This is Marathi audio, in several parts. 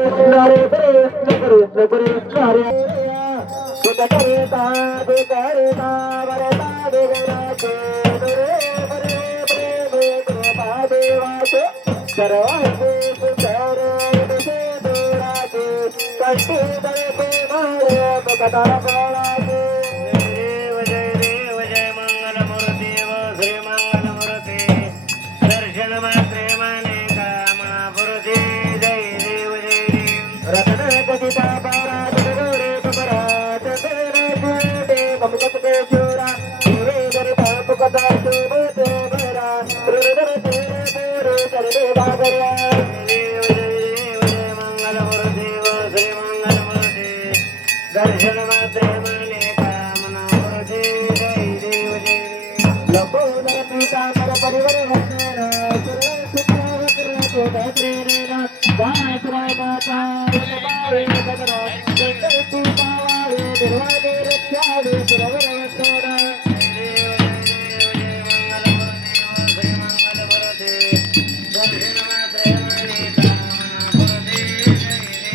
नारे कृष्ण कृष्ण कृष्ण हरे दुख करता वरता देवराचे रे प्रेम कृपा देवाचे सर्वांचे सुंदर दिसे देवाचे कंठी दळते माळे कथा फळाचे जय देव जय मंगलमूर्ती व श्री मंगलमूर्ती दर्शन मात्रे माने कामना पुरते जय देव जय देव रत्न कथिता बारा गोरे कमरात तेरे गुडे बमकत के चोरा तेरे गरता पुकता शोभते बरा हृदय तेरे तेरे चरणे बागरा देव जय मंगलमूर्ती व श्री मंगलमूर्ती दर्शन मात्रे माने कामना पुरते जय देव जय देव लंबोदर पीतांबर परिवर वंदना सुरे सुखावत्र कोदत्रेना दासराय माता वनमाळे बदरा कंटे तूपावाळे निर्वादे रक्षावे सुरवर वंदना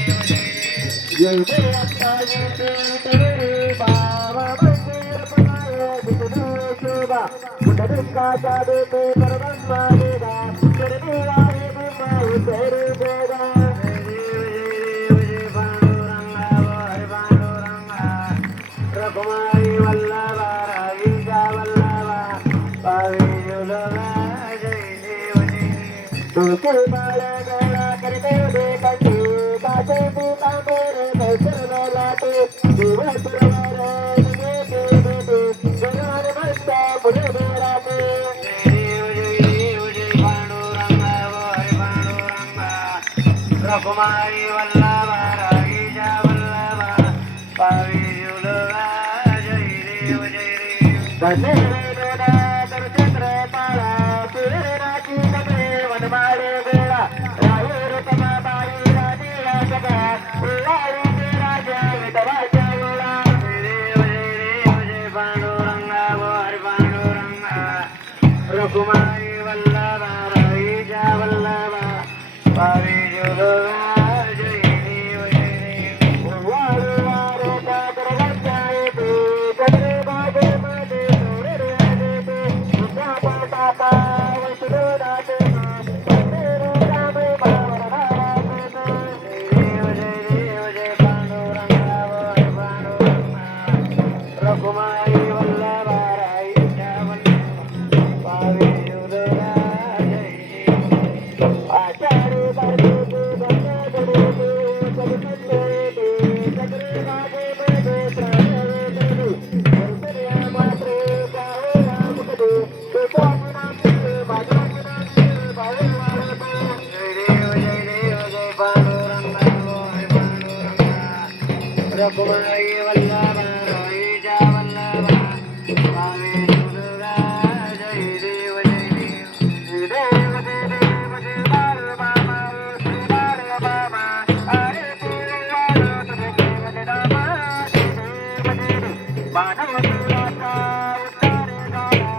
जय जय अक्का जय तेरे बाबा मंदिर बनाए बितने शोभा मुंडका देते परब्रह्मा देगा करने वाले बिमाई तेरे देगा रघुमारी वल्लभा राजा वल्लभा पावे जुलवा जय देव जय देव तुझे बाळा गोळा करते दे कंठी काचे पीतांबर कैसर लाटे दिवस रवारे निगे देते जनार मस्ता पुढे बेराते रघुमारी वल्लभा राजा वल्लभा पावे जुलवा जय देव जय देव बने वेदना चंद्र पाळा तुरे राची कपडे वनमाळे गोळा रायूर तमा बाई राजीला सगळा उल्हारी ते राजा विठवाच्या गोळा देव जय पांडुरंगा हरि पांडुरंगा रघुमारी वल्लभा राजा वल्लभा पावे जुलवा जय देव जय देव वारे वारे चादर वंचाए ते चंद्र बागे मध्ये सोरे राजे ते उद्या पाटा वैष्णो नाचे पंढरी रामे बावर नाराजे देव जय पांडुरंगा हरि पांडुरंगा रघुमारी वल्लभा राजा वल्लभा पावे जुलवा जय देव आचार्य करते ते बंद गडे ते कलिकत्ते ते चंद्र बागे मध्ये त्राणे देवी वैष्णो मात्रे गावे राम कदे ते स्वामी नामचे बाजाचे नामचे बावे वाढते जय देव पांडुरंगा हरि पांडुरंगा रघुमारी वल्लभा राजा वल्लभा पावे जुलवा जय देव जय देव देव देव जय बाळ बाबा श्री बाळ बाबा अरे देव तुझे देव दामा देव देव मानव तुलाचा उतारे गाला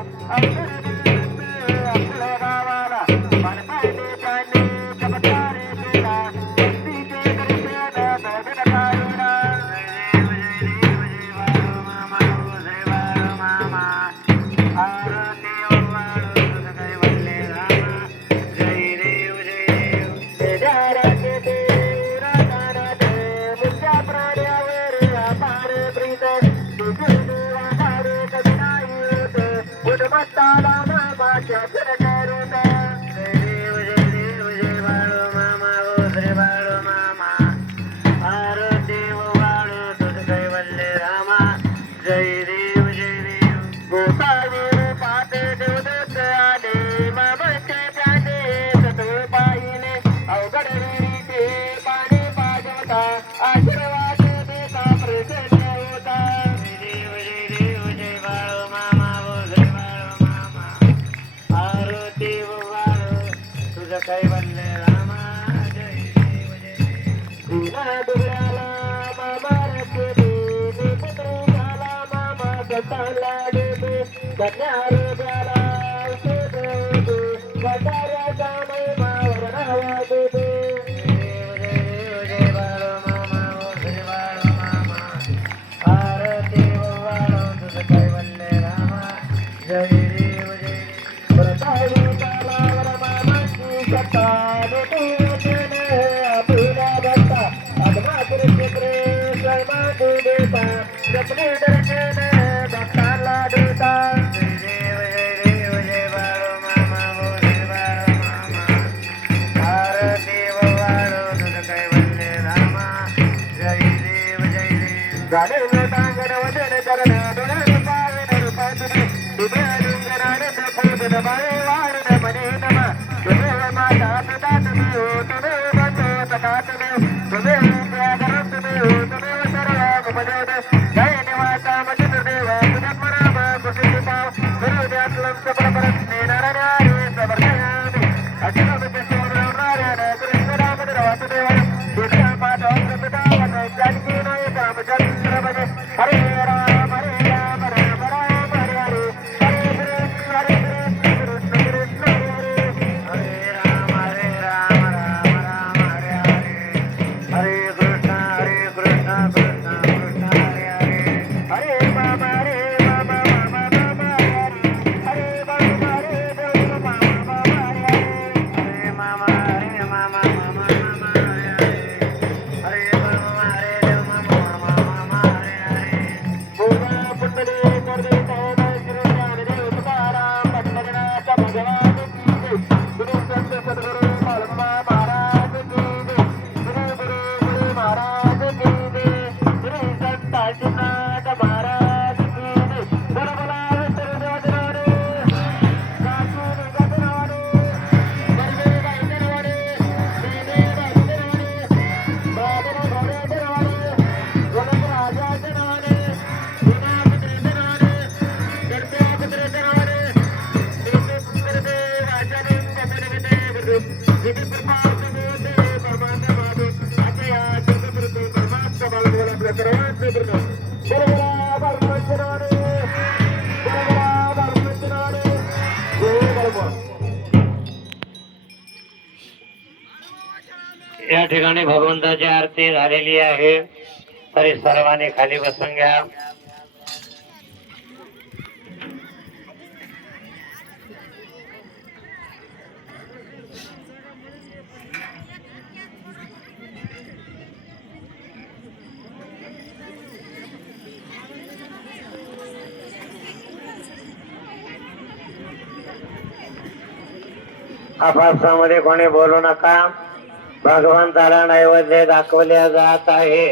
आपल्या गावाला मनपाने प्राणे चमत्कारे केला भक्तीचे दर्शन बघन कायना जय देव जय देव गोसावीर पाते देवदत्त आले मामचे त्याने सतो पाहिने अवघड रीते पाणी पाजवता आशीर्वाद देता प्रसन्न होता देव जय बाळो मामा जय बाळो मामा आरती बाळो तुझं कैवल्य रामा जय देव जय देव तुला दुर्याला मामा रचे दे पुत्र झाला मामा गटाला दे कन्या रोगाला औषध दे गटाऱ्याचा महिमा वर्णावा दे देव जय जय देव जय देव व्रताळी कालावर मामाची सत्ता देते वचने आपल्या भक्ता आत्मातुर क्षेत्रे सर्वांनी देता जपणे दर्शने भक्ताला देता जय देव जय बाळो मामा बोले बाळो मामा आरती वाळो तुझ कैवल्य रामा जय देव जय देव गाणे लोटांगण वचन करण डोळे पावन रूपातुने तुझे लिंगनानंद खोदन बाळे वाढन मने नम तुझे माता पिता तुम्ही हो तुझे बंधू सखा तुम्ही तुझे विद्याधर तुम्ही हो तुझे सर्व उपदेव जय निवासा मजिद देव तुझे पराम कुशित पाव गुरुद्यातलं सप्रपरस्ने नारायणे सवर्धयामी अखिल विश्व नारायण कृष्ण राम वासुदेव तुझे माता पिता वचन जानकी नाय रामचंद्र भजे हरे राम राम राम हरे हरे हरे कृष्ण कृष्ण हरे हरे राम राम हरे हरे हरे कृष्ण कृष्ण कृष्ण हरे हरे हरे राम राम राम हरे हरे हरे मामा हरे मामा हरे हरे मामा हरे मामा हरे हरे बोला पुंडली करदे तोदा श्री ज्ञानदेव तुकाराम पटनाचा भगवान की जय गुरु संत सद्गुरु मालमा महाराज की जय गुरु महाराज की जय श्री संत आशीर्वाद महाराज की जय बोला विठ्ठल देवजनारे सासूर गजनारे गर्वे गायजनारे देवे गायजनारे बाबरा घोडे जनारे गोलक राजा जनारे या ठिकाणी भगवंताची आरती झालेली आहे तरी सर्वांनी खाली बसून घ्या आपापसामध्ये कोणी बोलू नका भगवंताला नैवेद्य दाखवल्या जात आहे